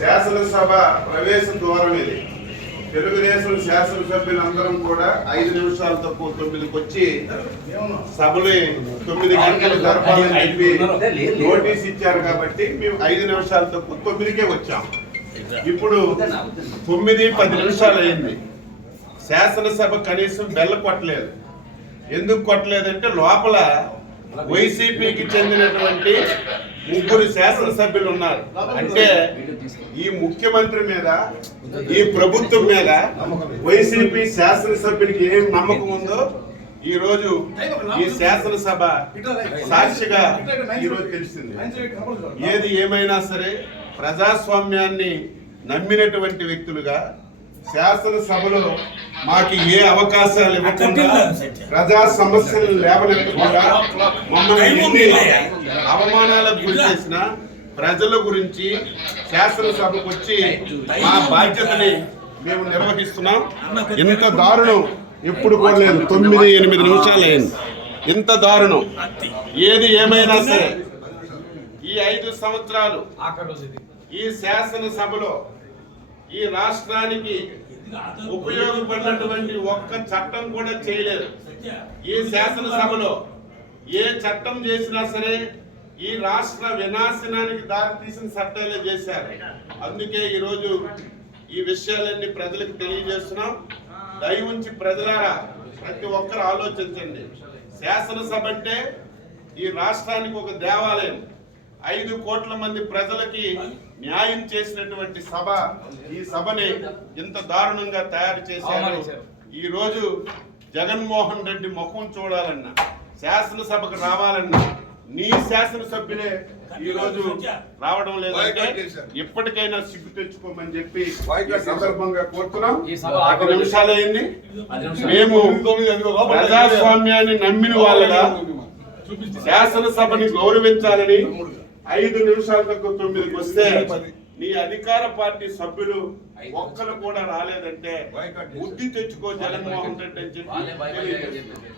శాసనసభ ప్రవేశ ద్వారం ఇది. తెలుగుదేశం శాసనసభ్యులందరం కూడా 5 నిమిషాలు తక్కువ 9కి వచ్చి సభలు 9 గంటలు జరపాలని చెప్పి నోటీస్ ఇచ్చారు కాబట్టి మేము 5 నిమిషాలు తక్కువ 9కే వచ్చాం. ఇప్పుడు 9:10 నిమిషాలు అయింది. శాసనసభ కనీసం బెల్ల కొట్టలేదు. ఎందుకు కొట్టలేదంటే లోపల వైసీపీకి చెందినటువంటి 3 శాసనసభ్యులు ఉన్నారు. అంటే ఈ ముఖ్యమంత్రి మీద, ఈ ప్రభుత్వం మీద వైసీపీ శాసనసభ్యులకి ఏం నమ్మకం ఉందో ఈ రోజు ఈ శాసనసభ సాక్షిగా ఈరోజు తెలిసింది. ఏది ఏమైనా సరే ప్రజాస్వామ్యాన్ని నమ్మినటువంటి వ్యక్తులుగా శాసనసభలో మాకు ఏ అవకాశాలు ఇవ్వకుండా, ప్రజా సమస్యలు లేవనెత్తకుండా, మమ్మల్ని ఎన్ని అవమానాలకు గురి చేసిన ప్రజల గురించి శాసనసభకు వచ్చి మా బాధ్యతని మేము నిర్వహిస్తున్నాం. ఇంత దారుణం ఎప్పుడు కూడా లేదు. 9-8 నిమిషాలు అయింది. ఇంత దారుణం ఏది ఏమైనా సరే ఈ 5 సంవత్సరాలు ఈ శాసనసభలో ఈ రాష్ట్రానికి ఉపయోగపడినటువంటి ఒక్క చట్టం కూడా చేయలేదు. ఈ శాసనసభలో ఏ చట్టం చేసినా సరే ఈ రాష్ట్ర వినాశనానికి దారితీసిన చట్టాలే చేశారు. అందుకే ఈరోజు ఈ విషయాలన్నీ ప్రజలకు తెలియజేస్తున్నాం. దయ ఉంచి ప్రజలారా ప్రతి ఒక్కరు ఆలోచించండి. శాసనసభ అంటే ఈ రాష్ట్రానికి ఒక దేవాలయం. 5 కోట్ల మంది ప్రజలకి న్యాయం చేసినటువంటి సభ ఈ సభని ఇంత దారుణంగా తయారు చేశారు. ఈ రోజు జగన్మోహన్ రెడ్డి ముఖం చూడాలన్నా, శాసనసభకు రావాలన్నా నీ శాసనసభ్యులే ఈ రోజు రావడం లేదంటే ఇప్పటికైనా సిగ్గు తెచ్చుకోమని చెప్పి సందర్భంగా కోరుతున్నాం. 10 నిమిషాలు అయింది. మేము ప్రజాస్వామ్యాన్ని నమ్మిన వాళ్ళగా శాసనసభని గౌరవించాలని 5 నిమిషాల తక్కువ 9కి వస్తే నీ అధికార పార్టీ సభ్యులు ఒక్కరు కూడా రాలేదంటే బుద్ధి తెచ్చుకో జగన్మోహన్ రెడ్డి అని చెప్పి